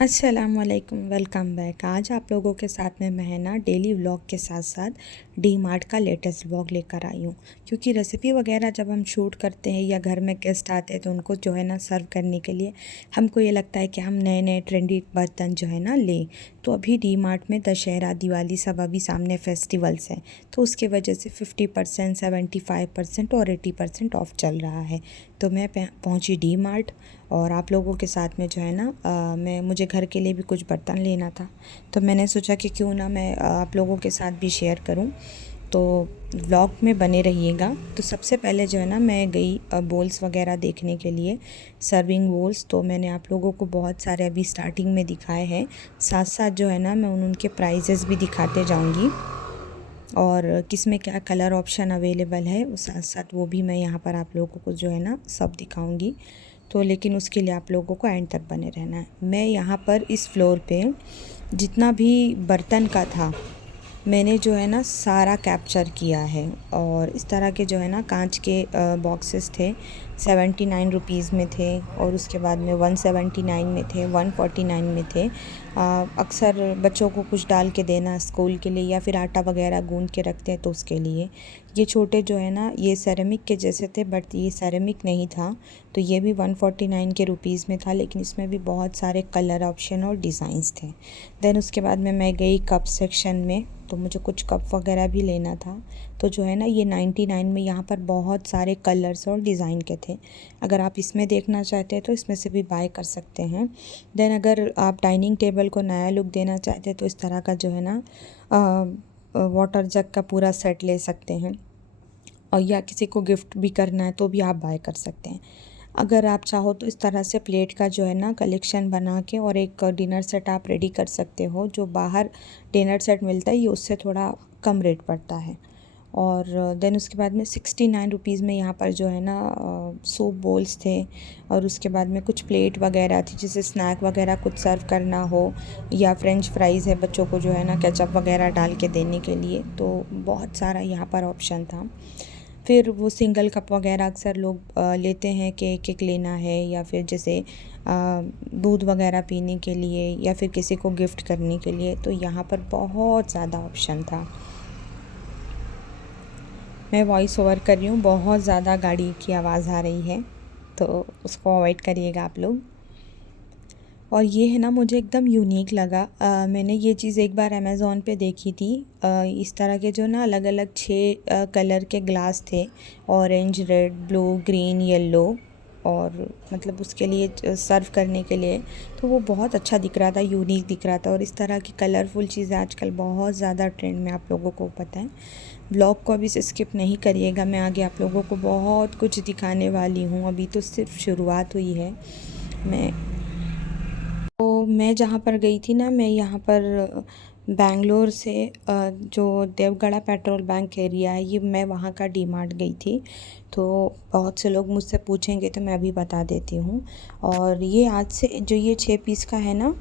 अस्सलामुअलैकुम, welcome back. आज आप लोगों के साथ में मैं ना डेली व्लॉग के साथ साथ डी मार्ट का लेटेस्ट व्लॉग लेकर आई हूँ। क्योंकि रेसिपी वगैरह जब हम शूट करते हैं या घर में गेस्ट आते हैं तो उनको जो है ना सर्व करने के लिए हमको ये लगता है कि हम नए नए ट्रेंडी बर्तन जो है ना लें। तो अभी डी मार्ट में दशहरा, दिवाली सब अभी सामने फेस्टिवल्स हैं, तो उसके वजह से 50%, 75% और 80% ऑफ चल रहा है। तो मैं पहुँची डी मार्ट और आप लोगों के साथ में जो है ना मुझे घर के लिए भी कुछ बर्तन लेना था, तो मैंने सोचा कि क्यों ना मैं आप लोगों के साथ भी शेयर करूं। तो व्लॉग में बने रहिएगा। तो सबसे पहले जो है ना मैं गई बोल्स वगैरह देखने के लिए, सर्विंग बोल्स। तो मैंने आप लोगों को बहुत सारे अभी स्टार्टिंग में दिखाए हैं, साथ साथ जो है ना मैं उनके प्राइजेस भी दिखाते जाऊंगी और किस में क्या कलर ऑप्शन अवेलेबल है, उस साथ साथ वो भी मैं यहाँ पर आप लोगों को जो है ना सब दिखाऊंगी। तो लेकिन उसके लिए आप लोगों को एंड तक बने रहना है। मैं यहाँ पर इस फ्लोर पे जितना भी बर्तन का था मैंने जो है ना सारा कैप्चर किया है। और इस तरह के जो है ना कांच के बॉक्सेस थे, 79 रुपीज़ में थे, और उसके बाद में 179 में थे, 149 में थे। अक्सर बच्चों को कुछ डाल के देना स्कूल के लिए, या फिर आटा वगैरह गूंद के रखते हैं तो उसके लिए। ये छोटे जो है ना ये सेरेमिक के जैसे थे, बट ये सेरेमिक नहीं था, तो ये भी 149 के रुपीज़ में था, लेकिन इसमें भी बहुत सारे कलर ऑप्शन और डिज़ाइंस थे। देन उसके बाद में मैं गई कप सेक्शन में, तो मुझे कुछ कप वगैरह भी लेना था। तो जो है ना ये 99 में यहाँ पर बहुत सारे कलर्स और डिज़ाइन के थे। अगर आप इसमें देखना चाहते हैं तो इसमें से भी बाय कर सकते हैं। देन अगर आप डाइनिंग टेबल को नया लुक देना चाहते हैं तो इस तरह का जो है ना वाटर जग का पूरा सेट ले सकते हैं, और या किसी को गिफ्ट भी करना है तो भी आप बाय कर सकते हैं। अगर आप चाहो तो इस तरह से प्लेट का जो है ना कलेक्शन बना के और एक डिनर सेट आप रेडी कर सकते हो। जो बाहर डिनर सेट मिलता है ये उससे थोड़ा कम रेट पड़ता है। और देन उसके बाद में 69 रुपीज़ में यहाँ पर जो है ना सूप बोल्स थे, और उसके बाद में कुछ प्लेट वगैरह थी जिसे स्नैक वगैरह कुछ सर्व करना हो, या फ्रेंच फ्राइज़ है बच्चों को जो है ना केचप वगैरह डाल के देने के लिए। तो बहुत सारा यहाँ पर ऑप्शन था। फिर वो सिंगल कप वगैरह अक्सर लोग लेते हैं कि एक एक लेना है, या फिर जैसे दूध वगैरह पीने के लिए, या फिर किसी को गिफ्ट करने के लिए। तो यहाँ पर बहुत ज़्यादा ऑप्शन था। मैं वॉइस ओवर कर रही हूँ, बहुत ज़्यादा गाड़ी की आवाज़ आ रही है, तो उसको अवॉइड करिएगा आप लोग। और ये है ना मुझे एकदम यूनिक लगा। मैंने ये चीज़ एक बार अमेज़ोन पे देखी थी। इस तरह के जो ना अलग अलग 6 कलर के ग्लास थे, orange, red, blue, green, yellow, और मतलब उसके लिए सर्व करने के लिए। तो वो बहुत अच्छा दिख रहा था, यूनिक दिख रहा था। और इस तरह की कलरफुल चीज़ें आजकल बहुत ज़्यादा ट्रेंड में, आप लोगों को पता है। ब्लॉग को अभी से स्किप नहीं करिएगा, मैं आगे आप लोगों को बहुत कुछ दिखाने वाली हूँ। अभी तो सिर्फ शुरुआत हुई है। मैं जहाँ पर गई थी ना, मैं यहाँ पर बैंगलोर से जो देवगढ़ा पेट्रोल बैंक एरिया है, ये मैं वहाँ का डी मार्ट गई थी। तो बहुत से लोग मुझसे पूछेंगे तो मैं अभी बता देती हूँ। और ये आज से जो ये 6 पीस का है ना,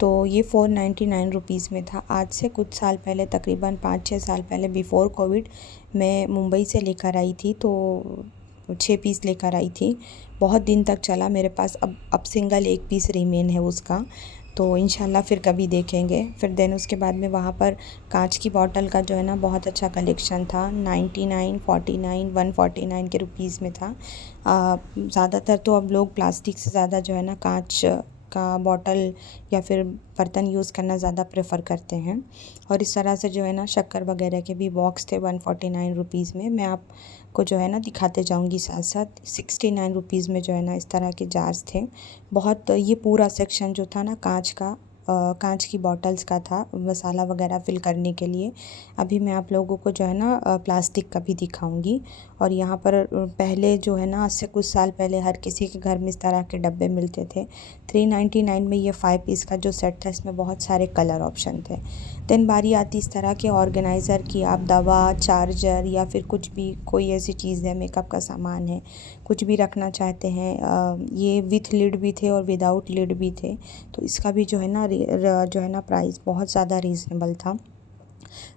तो ये 499 रुपीज़ में था। आज से कुछ साल पहले, तकरीबन 5-6 साल पहले, बिफ़ोर कोविड, मैं मुंबई से लेकर आई थी। तो 6 पीस लेकर आई थी, बहुत दिन तक चला मेरे पास। अब सिंगल एक पीस रिमेन है उसका, तो इंशाल्लाह फिर कभी देखेंगे। फिर देन उसके बाद में वहाँ पर कांच की बॉटल का जो है ना बहुत अच्छा कलेक्शन था। 99, 49, 149 के रुपीज़ में था। ज़्यादातर तो अब लोग प्लास्टिक से ज़्यादा जो है ना कांच का बॉटल या फिर बर्तन यूज़ करना ज़्यादा प्रेफर करते हैं। और इस तरह से जो है ना शक्कर वगैरह के भी बॉक्स थे 149 रुपीज़ में। मैं आपको जो है ना दिखाते जाऊंगी साथ साथ। 69 रुपीज़ में जो है ना इस तरह के जार्स थे। बहुत ये पूरा सेक्शन जो था ना कांच का, कांच की बॉटल्स का था, मसाला वगैरह फिल करने के लिए। अभी मैं आप लोगों को जो है ना प्लास्टिक का भी दिखाऊंगी। और यहाँ पर पहले जो है ना आज से कुछ साल पहले हर किसी के घर में इस तरह के डब्बे मिलते थे। 399 में ये 5 पीस का जो सेट था, इसमें बहुत सारे कलर ऑप्शन थे। देन बारी आती इस तरह के ऑर्गेनाइज़र की। आप दवा, चार्जर, या फिर कुछ भी कोई ऐसी चीज़ है, मेकअप का सामान है, कुछ भी रखना चाहते हैं, ये विथ लिड भी थे और विदाउट लिड भी थे। तो इसका भी जो है ना प्राइस बहुत ज़्यादा रीज़नेबल था।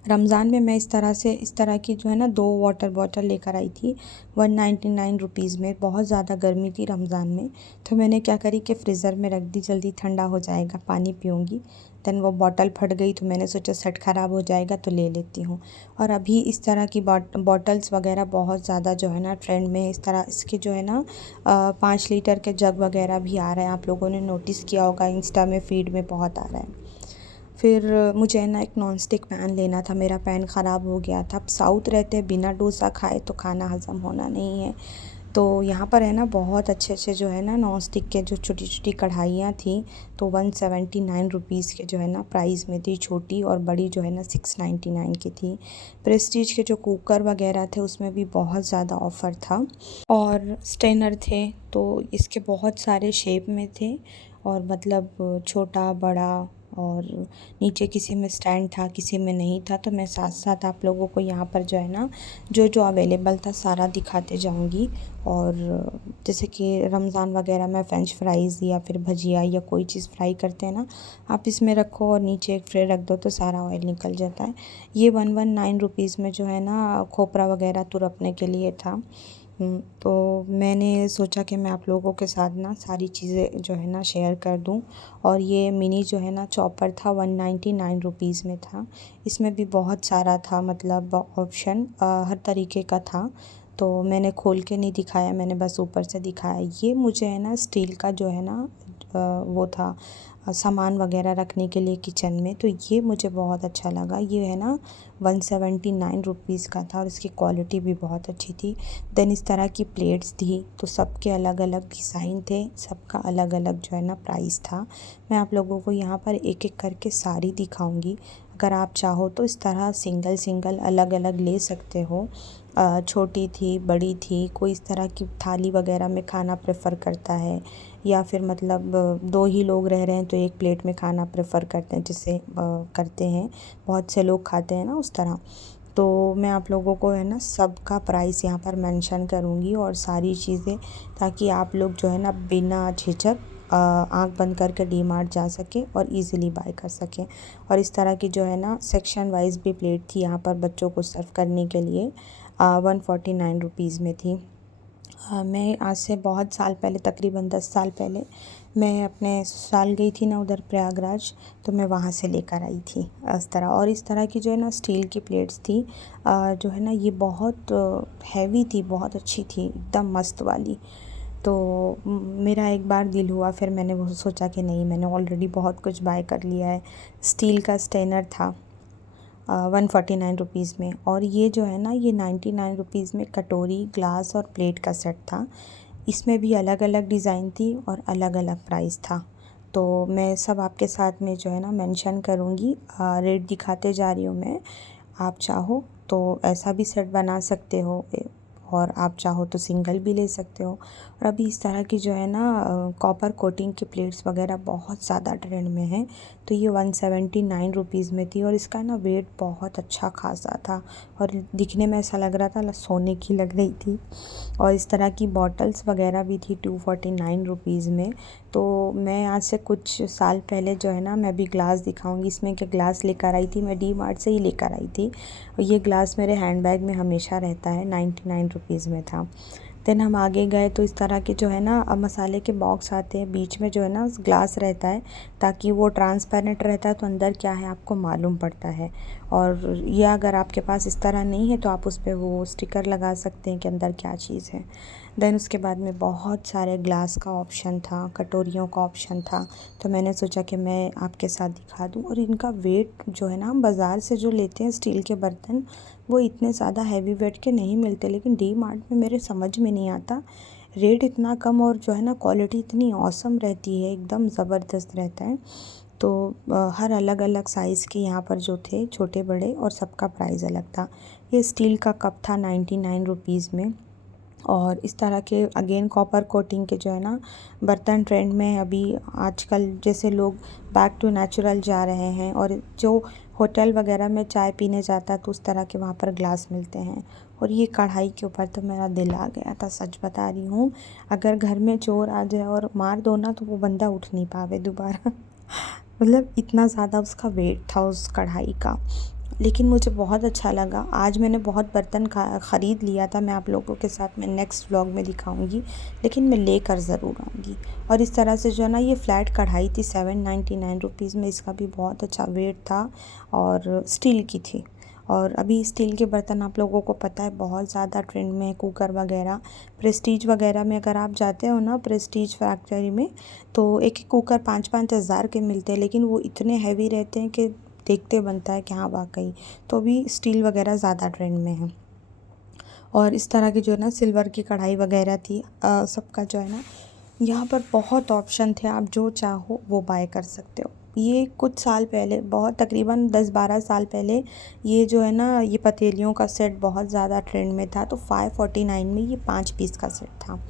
रमज़ान में मैं इस तरह की जो है ना 2 वाटर बॉटल लेकर आई थी 199 रुपीज़ में। बहुत ज़्यादा गर्मी थी रमज़ान में, तो मैंने क्या करी कि फ्रीज़र में रख दी, जल्दी ठंडा हो जाएगा, पानी पीऊँगी। देन वो बॉटल फट गई, तो मैंने सोचा सेट ख़राब हो जाएगा तो ले लेती हूँ। और अभी इस तरह की बॉटल्स वगैरह बहुत ज़्यादा जो है ना ट्रेंड में, इस तरह इसके जो है ना 5 लीटर के जग वगैरह भी आ रहे हैं। आप लोगों ने नोटिस किया होगा, इंस्टा में फीड में बहुत आ रहा है। फिर मुझे ना एक नॉन स्टिक पैन लेना था, मेरा पैन ख़राब हो गया था। अब साउथ रहते हैं, बिना डोसा खाए तो खाना हज़म होना नहीं है। तो यहाँ पर है ना बहुत अच्छे अच्छे जो है ना नॉन स्टिक के जो छोटी छोटी कढ़ाइयाँ थी, तो 179 रुपीज़ के जो है ना प्राइस में थी। छोटी और बड़ी जो है ना 699 की थी। प्रेस्टीज के जो कुकर वगैरह थे उसमें भी बहुत ज़्यादा ऑफ़र था। और स्टेनर थे, तो इसके बहुत सारे शेप में थे, और मतलब छोटा बड़ा, और नीचे किसी में स्टैंड था, किसी में नहीं था। तो मैं साथ साथ आप लोगों को यहाँ पर जो है ना जो जो अवेलेबल था सारा दिखाते जाऊँगी। और जैसे कि रमज़ान वगैरह में फ़्रेंच फ्राइज़ या फिर भजिया या कोई चीज़ फ्राई करते हैं ना, आप इसमें रखो और नीचे एक ट्रे रख दो तो सारा ऑयल निकल जाता है। ये 119 रुपीज़ में जो है ना खोपरा वगैरह तुरपने के लिए था। तो मैंने सोचा कि मैं आप लोगों के साथ ना सारी चीज़ें जो है ना शेयर कर दूं। और ये मिनी जो है ना चॉपर था 199 रुपीज़ में था। इसमें भी बहुत सारा था, मतलब ऑप्शन हर तरीके का था। तो मैंने खोल के नहीं दिखाया, मैंने बस ऊपर से दिखाया। ये मुझे है ना स्टील का जो है ना वो था सामान वगैरह रखने के लिए किचन में, तो ये मुझे बहुत अच्छा लगा। ये है ना 179 रुपीज़ का था और इसकी क्वालिटी भी बहुत अच्छी थी। देन इस तरह की प्लेट्स थी, तो सबके अलग अलग डिज़ाइन थे, सबका अलग अलग जो है ना प्राइस था। मैं आप लोगों को यहाँ पर एक एक करके सारी दिखाऊंगी। अगर आप चाहो तो इस तरह सिंगल सिंगल अलग अलग ले सकते हो। छोटी थी, बड़ी थी, कोई इस तरह की थाली वगैरह में खाना प्रेफर करता है, या फिर मतलब 2 ही लोग रह रहे हैं तो एक प्लेट में खाना प्रेफर करते हैं, जिसे करते हैं बहुत से लोग खाते हैं ना उस तरह। तो मैं आप लोगों को है ना सबका प्राइस यहाँ पर मेंशन करूँगी और सारी चीज़ें, ताकि आप लोग जो है ना बिना झिझक आँख बंद करके डी मार्ट जा सकें और इजीली बाय कर सकें। और इस तरह की जो है ना सेक्शन वाइज भी प्लेट थी यहाँ पर बच्चों को सर्व करने के लिए। 149 रुपीज़ में थी। मैं आज से बहुत साल पहले, तकरीबन 10 साल पहले, मैं अपने ससुराल गई थी ना उधर प्रयागराज, तो मैं वहाँ से लेकर आई थी इस तरह। और इस तरह की जो है ना स्टील की प्लेट्स थी, जो है ना ये बहुत हैवी थी, बहुत अच्छी थी, एकदम मस्त वाली। तो मेरा एक बार दिल हुआ, फिर मैंने वो सोचा कि नहीं, मैंने ऑलरेडी बहुत कुछ बाय कर लिया है। स्टील का स्टेनर था 149 रुपीज़ में, और ये जो है ना ये 99 रुपीज़ में कटोरी, ग्लास और प्लेट का सेट था। इसमें भी अलग अलग डिज़ाइन थी और अलग अलग प्राइस था। तो मैं सब आपके साथ में जो है ना मेंशन करूँगी, रेट दिखाते जा रही हूँ मैं। आप चाहो तो ऐसा भी सेट बना सकते हो, और आप चाहो तो सिंगल भी ले सकते हो। और अभी इस तरह की जो है ना कॉपर कोटिंग की प्लेट्स वगैरह बहुत ज़्यादा ट्रेंड में है। तो ये 179 रुपीज़ में थी, और इसका ना वेट बहुत अच्छा खासा था, और दिखने में ऐसा लग रहा था सोने की लग रही थी। और इस तरह की बॉटल्स वगैरह भी थी 249 रुपीज़ में। तो मैं आज से कुछ साल पहले जो है ना मैं भी ग्लास दिखाऊंगी। इसमें क्या ग्लास लेकर आई थी, मैं डी मार्ट से ही लेकर आई थी, और ये ग्लास मेरे हैंड बैग में हमेशा रहता है। 99 रुपीज़ में था। देन हम आगे गए तो इस तरह के जो है ना मसाले के बॉक्स आते हैं, बीच में जो है ना ग्लास रहता है, ताकि वो ट्रांसपेरेंट रहता है, तो अंदर क्या है आपको मालूम पड़ता है। और ये अगर आपके पास इस तरह नहीं है तो आप उस पर वो स्टिकर लगा सकते हैं कि अंदर क्या चीज़ है। देन उसके बाद में बहुत सारे ग्लास का ऑप्शन था, कटोरियों का ऑप्शन था, तो मैंने सोचा कि मैं आपके साथ दिखा दूँ। और इनका वेट जो है ना, हम बाज़ार से जो लेते हैं स्टील के बर्तन, वो इतने ज़्यादा हैवी वेट के नहीं मिलते, लेकिन डी मार्ट में मेरे समझ में नहीं आता, रेट इतना कम और जो है ना क्वालिटी इतनी ऑसम रहती है, एकदम ज़बरदस्त रहता है। तो हर अलग अलग साइज़ के यहाँ पर जो थे, छोटे बड़े, और सबका प्राइस अलग था। ये स्टील का कप था 99 रुपीज़ में। और इस तरह के अगेन कॉपर कोटिंग के जो है ना बर्तन ट्रेंड में है अभी आजकल। जैसे लोग बैक टू नेचुरल जा रहे हैं, और जो होटल वगैरह में चाय पीने जाता है तो उस तरह के वहाँ पर ग्लास मिलते हैं। और ये कढ़ाई के ऊपर तो मेरा दिल आ गया था, सच बता रही हूँ। अगर घर में चोर आ जाए और मार दो ना, तो वो बंदा उठ नहीं पावे दोबारा मतलब इतना ज़्यादा उसका वेट था उस कढ़ाई का। लेकिन मुझे बहुत अच्छा लगा। आज मैंने बहुत बर्तन ख़रीद लिया था, मैं आप लोगों के साथ मैं नेक्स्ट व्लॉग में दिखाऊंगी, लेकिन मैं लेकर ज़रूर आऊँगी। और इस तरह से जो है ना, ये फ्लैट कढ़ाई थी 799 रुपीज़ में। इसका भी बहुत अच्छा वेट था और स्टील की थी। और अभी स्टील के बर्तन आप लोगों को पता है बहुत ज़्यादा ट्रेंड में है, कुकर वगैरह। प्रेस्टीज वगैरह में अगर आप जाते हो ना, प्रेस्टीज फैक्ट्री में, तो एक एक कुकर 5-5 हज़ार के मिलते हैं, लेकिन वो इतने हैवी रहते हैं कि देखते बनता है कि हाँ वाकई। तो अभी स्टील वगैरह ज़्यादा ट्रेंड में है। और इस तरह की जो है ना सिल्वर की कढ़ाई वगैरह थी, सबका जो है ना यहाँ पर बहुत ऑप्शन थे, आप जो चाहो वो बाय कर सकते हो। ये कुछ साल पहले, बहुत तकरीबन 10-12 साल पहले, ये जो है ना ये पतीलियों का सेट बहुत ज़्यादा ट्रेंड में था। तो 549 में ये 5 पीस का सेट था।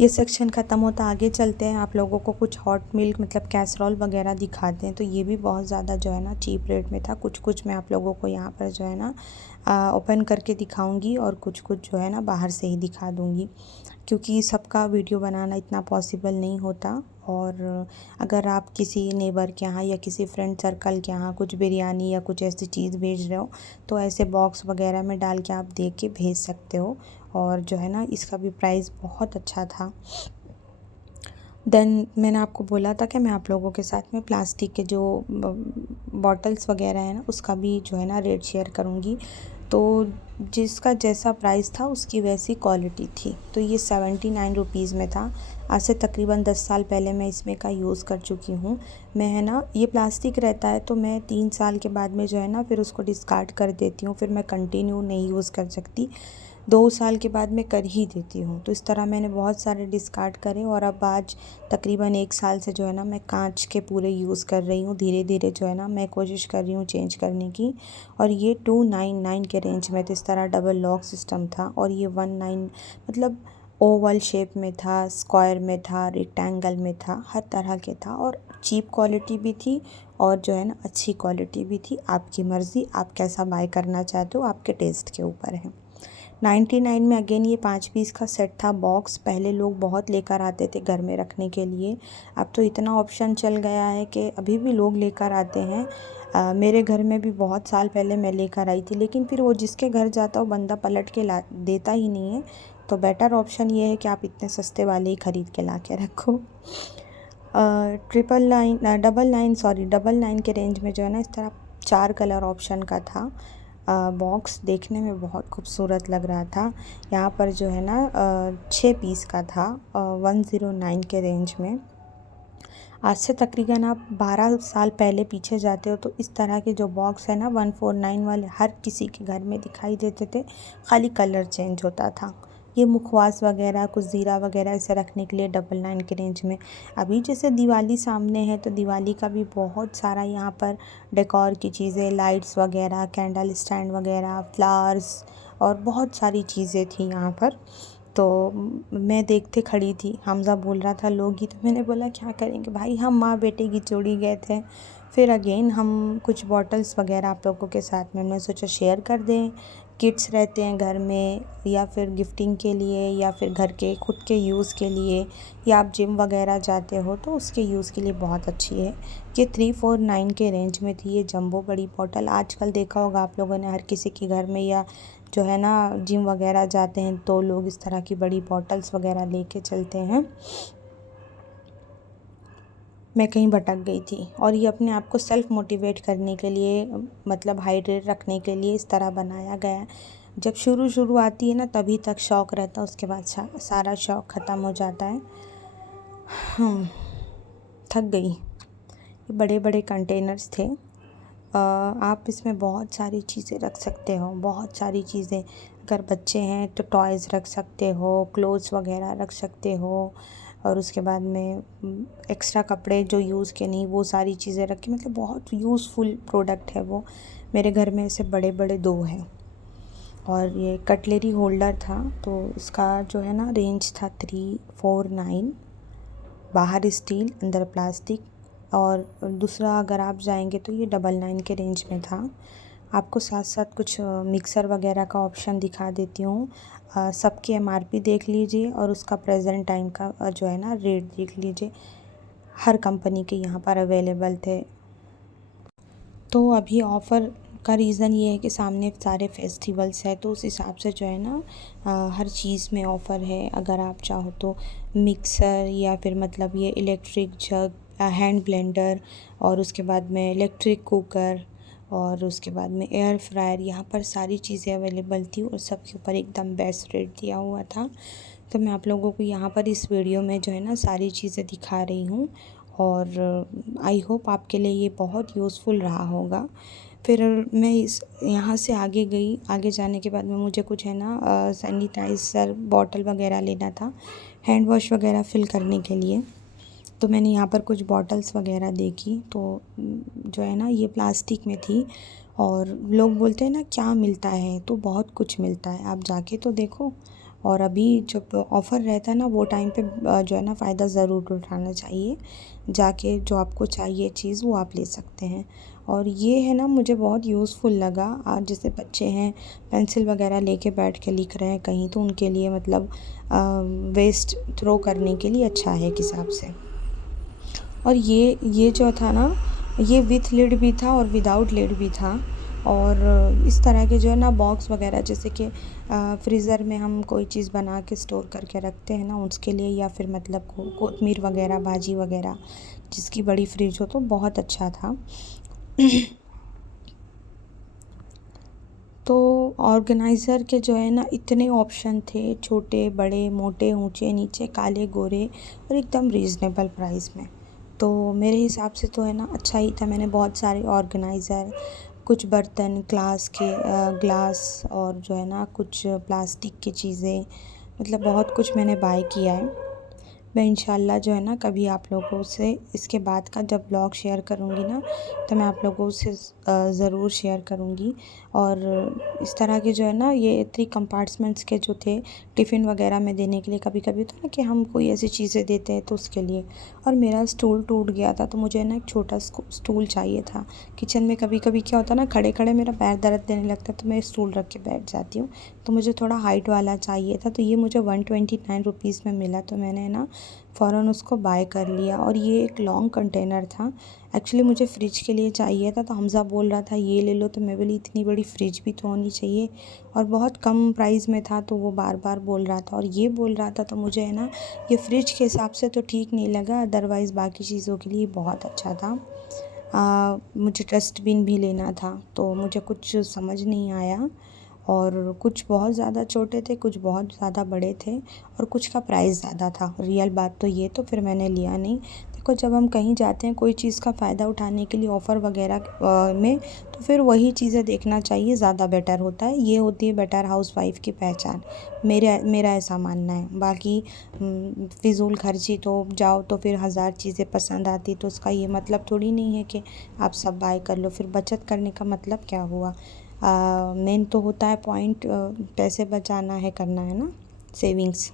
ये सेक्शन ख़त्म होता आगे चलते हैं, आप लोगों को कुछ हॉट मिल्क मतलब कैसरोल वगैरह दिखाते हैं। तो ये भी बहुत ज़्यादा जो है ना चीप रेट में था। कुछ कुछ मैं आप लोगों को यहाँ पर जो है ना ओपन करके दिखाऊंगी, और कुछ कुछ जो है ना बाहर से ही दिखा दूंगी, क्योंकि सबका वीडियो बनाना इतना पॉसिबल नहीं होता। और अगर आप किसी नेबर के यहाँ या किसी फ्रेंड सर्कल के यहाँ कुछ बिरयानी या कुछ ऐसी चीज़ भेज रहे हो, तो ऐसे बॉक्स वगैरह में डाल के आप दे के भेज सकते हो। और जो है ना इसका भी प्राइस बहुत अच्छा था। देन मैंने आपको बोला था कि मैं आप लोगों के साथ में प्लास्टिक के जो बॉटल्स वगैरह है ना, उसका भी जो है ना रेट शेयर करूँगी। तो जिसका जैसा प्राइस था उसकी वैसी क्वालिटी थी। तो ये 79 रुपीज़ में था। आज से तकरीबन 10 साल पहले मैं इसमें का यूज़ कर चुकी हूँ। मैं है ना, ये प्लास्टिक रहता है तो मैं 3 साल के बाद में जो है ना फिर उसको डिस्कार्ड कर देती हूँ, फिर मैं कंटिन्यू नहीं यूज़ कर सकती। 2 साल के बाद मैं कर ही देती हूँ। तो इस तरह मैंने बहुत सारे डिस्कार्ड करे, और अब आज तकरीबन 1 साल से जो है ना मैं कांच के पूरे यूज़ कर रही हूँ। धीरे धीरे जो है ना मैं कोशिश कर रही हूँ चेंज करने की। और ये 299 के रेंज में तो इस तरह डबल लॉक सिस्टम था। और ये 19 मतलब ओवल शेप में था, स्क्वायर में था, रेक्टेंगल में था, हर तरह के था। और चीप क्वालिटी भी थी और जो है ना अच्छी क्वालिटी भी थी। आपकी मर्ज़ी, आप कैसा बाय करना चाहते हो, आपके टेस्ट के ऊपर है। 99 में अगेन ये 5 पीस का सेट था बॉक्स। पहले लोग बहुत लेकर आते थे घर में रखने के लिए, अब तो इतना ऑप्शन चल गया है कि अभी भी लोग लेकर आते हैं। मेरे घर में भी बहुत साल पहले मैं लेकर आई थी, लेकिन फिर वो जिसके घर जाता हो बंदा पलट के ला देता ही नहीं है। तो बेटर ऑप्शन ये है कि आप इतने सस्ते वाले ही ख़रीद के ला के रखो। 999 के रेंज में जो है ना इस तरह 4 कलर ऑप्शन का था। बॉक्स देखने में बहुत खूबसूरत लग रहा था। यहाँ पर जो है ना 6 पीस का था 109 के रेंज में। आज से तकरीबन आप 12 साल पहले पीछे जाते हो तो इस तरह के जो बॉक्स है ना 149 वाले हर किसी के घर में दिखाई देते थे, खाली कलर चेंज होता था। ये मुखवास वगैरह कुछ ज़ीरा वगैरह इसे रखने के लिए 99 के रेंज में। अभी जैसे दिवाली सामने है तो दिवाली का भी बहुत सारा यहाँ पर डेकोर की चीज़ें, लाइट्स वगैरह, कैंडल स्टैंड वगैरह, फ्लावर्स और बहुत सारी चीज़ें थी यहाँ पर। तो मैं देखते खड़ी थी, हमज़ा बोल रहा था लोगी, तो मैंने बोला क्या करेंगे भाई, हम माँ बेटे की जोड़ी गए थे। फिर अगेन हम कुछ बॉटल्स वगैरह आप लोगों के साथ में मैंने सोचा शेयर कर दें। किड्स रहते हैं घर में, या फिर गिफ्टिंग के लिए, या फिर घर के खुद के यूज़ के लिए, या आप जिम वगैरह जाते हो तो उसके यूज़ के लिए बहुत अच्छी है। ये 349 के रेंज में थी ये जंबो बड़ी बॉटल। आजकल देखा होगा आप लोगों ने हर किसी के घर में, या जो है ना जिम वगैरह जाते हैं तो लोग इस तरह की बड़ी बॉटल्स वगैरह लेके चलते हैं। मैं कहीं भटक गई थी, और ये अपने आप को सेल्फ़ मोटिवेट करने के लिए, मतलब हाइड्रेट रखने के लिए इस तरह बनाया गया है। जब शुरू शुरू आती है ना तभी तक शौक़ रहता है, उसके बाद सारा शौक़ ख़त्म हो जाता है। थक गई। ये बड़े बड़े कंटेनर्स थे। आप इसमें बहुत सारी चीज़ें रख सकते हो, बहुत सारी चीज़ें। अगर बच्चे हैं तो टॉयज़ रख सकते हो, क्लोथ्स वगैरह रख सकते हो, और उसके बाद में एक्स्ट्रा कपड़े जो यूज़ के नहीं वो सारी चीज़ें रखी। मतलब बहुत यूज़फुल प्रोडक्ट है वो। मेरे घर में ऐसे बड़े बड़े 2 हैं। और ये कटलरी होल्डर था, तो इसका जो है ना रेंज था 349। बाहर स्टील, अंदर प्लास्टिक। और दूसरा अगर आप जाएंगे तो ये 99 के रेंज में था। आपको साथ साथ कुछ मिक्सर वगैरह का ऑप्शन दिखा देती हूँ। सबकी एमआरपी देख लीजिए और उसका प्रेजेंट टाइम का जो है ना रेट देख लीजिए। हर कंपनी के यहाँ पर अवेलेबल थे। तो अभी ऑफ़र का रीज़न ये है कि सामने सारे फेस्टिवल्स है, तो उस हिसाब से जो है ना हर चीज़ में ऑफ़र है। अगर आप चाहो तो मिक्सर या फिर मतलब ये इलेक्ट्रिक जग, हैंड ब्लेंडर, और उसके बाद में इलेक्ट्रिक कुकर, और उसके बाद में एयर फ्रायर, यहाँ पर सारी चीज़ें अवेलेबल थी और सबके ऊपर एकदम बेस्ट रेट दिया हुआ था। तो मैं आप लोगों को यहाँ पर इस वीडियो में जो है ना सारी चीज़ें दिखा रही हूँ, और आई होप आपके लिए ये बहुत यूज़फुल रहा होगा। फिर मैं इस यहाँ से आगे गई। आगे जाने के बाद में मुझे कुछ है ना सैनिटाइज़र बॉटल वगैरह लेना था, हैंड वॉश वगैरह फ़िल करने के लिए। तो मैंने यहाँ पर कुछ बॉटल्स वगैरह देखी, तो जो है ना ये प्लास्टिक में थी, और लोग बोलते हैं ना क्या मिलता है, तो बहुत कुछ मिलता है, आप जाके तो देखो। और अभी जब ऑफ़र रहता है ना वो टाइम पे जो है ना फ़ायदा ज़रूर उठाना चाहिए। जाके जो आपको चाहिए चीज़ वो आप ले सकते हैं। और ये है ना मुझे बहुत यूज़फुल लगा। आज जैसे बच्चे हैं पेंसिल वगैरह लेके बैठ के लिख रहे हैं कहीं, तो उनके लिए मतलब वेस्ट थ्रो करने के लिए अच्छा है एक हिसाब से। और ये जो था ना, ये विथ लिड भी था और विदाउट लिड भी था। और इस तरह के जो है ना बॉक्स वगैरह, जैसे कि फ्रीज़र में हम कोई चीज़ बना के स्टोर करके रखते हैं ना उसके लिए, या फिर मतलब कोतमीर वगैरह, भाजी वगैरह जिसकी बड़ी फ्रिज हो, तो बहुत अच्छा था। तो ऑर्गेनाइज़र के जो है ना इतने ऑप्शन थे, छोटे बड़े मोटे ऊंचे नीचे काले गोरे, और एकदम रीज़नेबल प्राइस में। तो मेरे हिसाब से तो है ना अच्छा ही था। मैंने बहुत सारे ऑर्गेनाइज़र, कुछ बर्तन ग्लास, और जो है ना कुछ प्लास्टिक की चीज़ें, मतलब बहुत कुछ मैंने बाय किया है। मैं इंशाल्लाह जो है ना कभी आप लोगों से इसके बाद का जब ब्लॉग शेयर करूँगी ना, तो मैं आप लोगों से ज़रूर शेयर करूँगी। और इस तरह के जो है ना ये 3 कंपार्टमेंट्स के जो थे टिफ़िन वगैरह में देने के लिए, कभी कभी तो ना कि हम कोई ऐसी चीज़ें देते हैं तो उसके लिए। और मेरा स्टूल टूट गया था, तो मुझे ना एक छोटा स्टूल चाहिए था। किचन में कभी कभी क्या होता है ना, खड़े खड़े मेरा पैर दर्द देने लगता है, तो मैं स्टूल रख के बैठ जाती हूँ। तो मुझे थोड़ा हाइट वाला चाहिए था, तो ये मुझे 129 रुपीज़ में मिला, तो मैंने ना फ़ौरन उसको बाय कर लिया। और ये एक लॉन्ग कंटेनर था। एक्चुअली मुझे फ़्रिज के लिए चाहिए था, तो हमज़ा बोल रहा था ये ले लो, तो मैं बोली इतनी बड़ी फ़्रिज भी तो होनी चाहिए, और बहुत कम प्राइस में था, तो वो बार बार बोल रहा था और ये बोल रहा था, तो मुझे है ना ये फ़्रिज के हिसाब से तो ठीक नहीं लगा, अदरवाइज़ बाकी चीज़ों के लिए बहुत अच्छा था। मुझे डस्टबिन भी लेना था, तो मुझे कुछ समझ नहीं आया, और कुछ बहुत ज़्यादा छोटे थे, कुछ बहुत ज़्यादा बड़े थे, और कुछ का प्राइस ज़्यादा था। रियल बात तो ये, तो फिर मैंने लिया नहीं। देखो जब हम कहीं जाते हैं कोई चीज़ का फ़ायदा उठाने के लिए ऑफ़र वगैरह में, तो फिर वही चीज़ें देखना चाहिए, ज़्यादा बेटर होता है। ये होती है बेटर हाउसवाइफ़ की पहचान, मेरा ऐसा मानना है। बाकी फ़िज़ूल खर्ची तो जाओ तो फिर हज़ार चीज़ें पसंद आती, तो उसका ये मतलब थोड़ी नहीं है कि आप सब बाय कर लो। फिर बचत करने का मतलब क्या हुआ? मेन तो होता है पॉइंट, पैसे बचाना है, करना है ना सेविंग्स।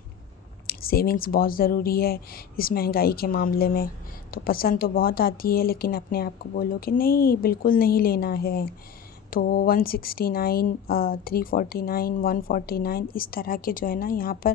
सेविंग्स बहुत ज़रूरी है इस महंगाई के मामले में। तो पसंद तो बहुत आती है, लेकिन अपने आप को बोलो कि नहीं बिल्कुल नहीं लेना है, तो 169, 349, 149 इस तरह के जो है ना यहाँ पर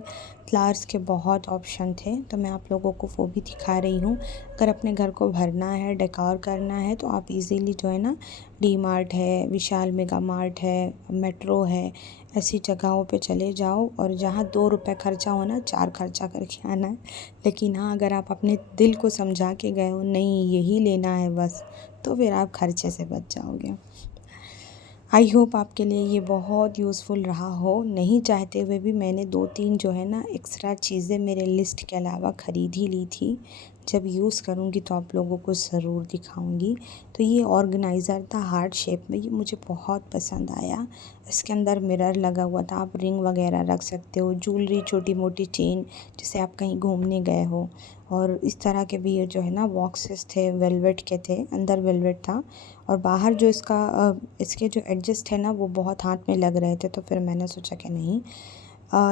फ्लावर्स के बहुत ऑप्शन थे, तो मैं आप लोगों को वो भी दिखा रही हूँ। अगर अपने घर को भरना है, डेकोर करना है, तो आप इजीली जो है ना डी मार्ट है, विशाल मेगा मार्ट है, मेट्रो है, ऐसी जगहों पे चले जाओ, और जहाँ 2 रुपये खर्चा हो ना 4 खर्चा करके आना है। लेकिन हाँ अगर आप अपने दिल को समझा के गए हो नहीं यही लेना है बस, तो फिर आप खर्चे से बच जाओगे। आई होप आपके लिए ये बहुत यूज़फुल रहा हो। नहीं चाहते हुए भी मैंने 2-3 जो है ना एक्स्ट्रा चीज़ें मेरे लिस्ट के अलावा ख़रीद ही ली थी। जब यूज़ करूँगी तो आप लोगों को ज़रूर दिखाऊँगी। तो ये ऑर्गेनाइज़र था हार्ट शेप में, ये मुझे बहुत पसंद आया। इसके अंदर मिरर लगा हुआ था, आप रिंग वगैरह रख सकते हो, ज्वेलरी, छोटी मोटी चेन, जैसे आप कहीं घूमने गए हो। और इस तरह के भी ये जो है ना बॉक्सेस थे, वेलवेट के थे, अंदर वेलवेट था, और बाहर जो इसके जो एडजस्ट है ना वो बहुत हाथ में लग रहे थे, तो फिर मैंने सोचा कि नहीं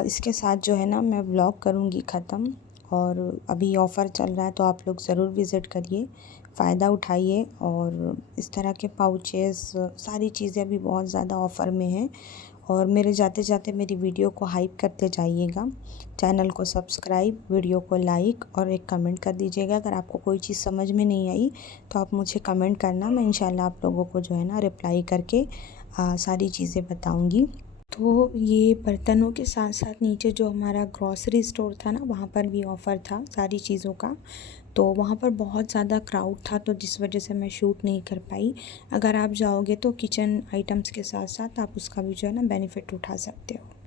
इसके साथ जो है ना मैं व्लॉग करूँगी ख़त्म। और अभी ऑफ़र चल रहा है, तो आप लोग ज़रूर विज़िट करिए, फ़ायदा उठाइए। और इस तरह के पाउचेस सारी चीज़ें अभी बहुत ज़्यादा ऑफ़र में हैं। और मेरे जाते जाते मेरी वीडियो को हाइप करते जाइएगा, चैनल को सब्सक्राइब, वीडियो को लाइक और एक कमेंट कर दीजिएगा। अगर आपको कोई चीज़ समझ में नहीं आई तो आप मुझे कमेंट करना, मैं इंशाल्लाह आप लोगों को जो है ना रिप्लाई करके सारी चीज़ें बताऊँगी। तो ये बर्तनों के साथ साथ नीचे जो हमारा ग्रॉसरी स्टोर था ना, वहाँ पर भी ऑफ़र था सारी चीज़ों का। तो वहाँ पर बहुत ज़्यादा क्राउड था, तो जिस वजह से मैं शूट नहीं कर पाई। अगर आप जाओगे तो किचन आइटम्स के साथ साथ आप उसका भी जो है ना बेनिफिट उठा सकते हो।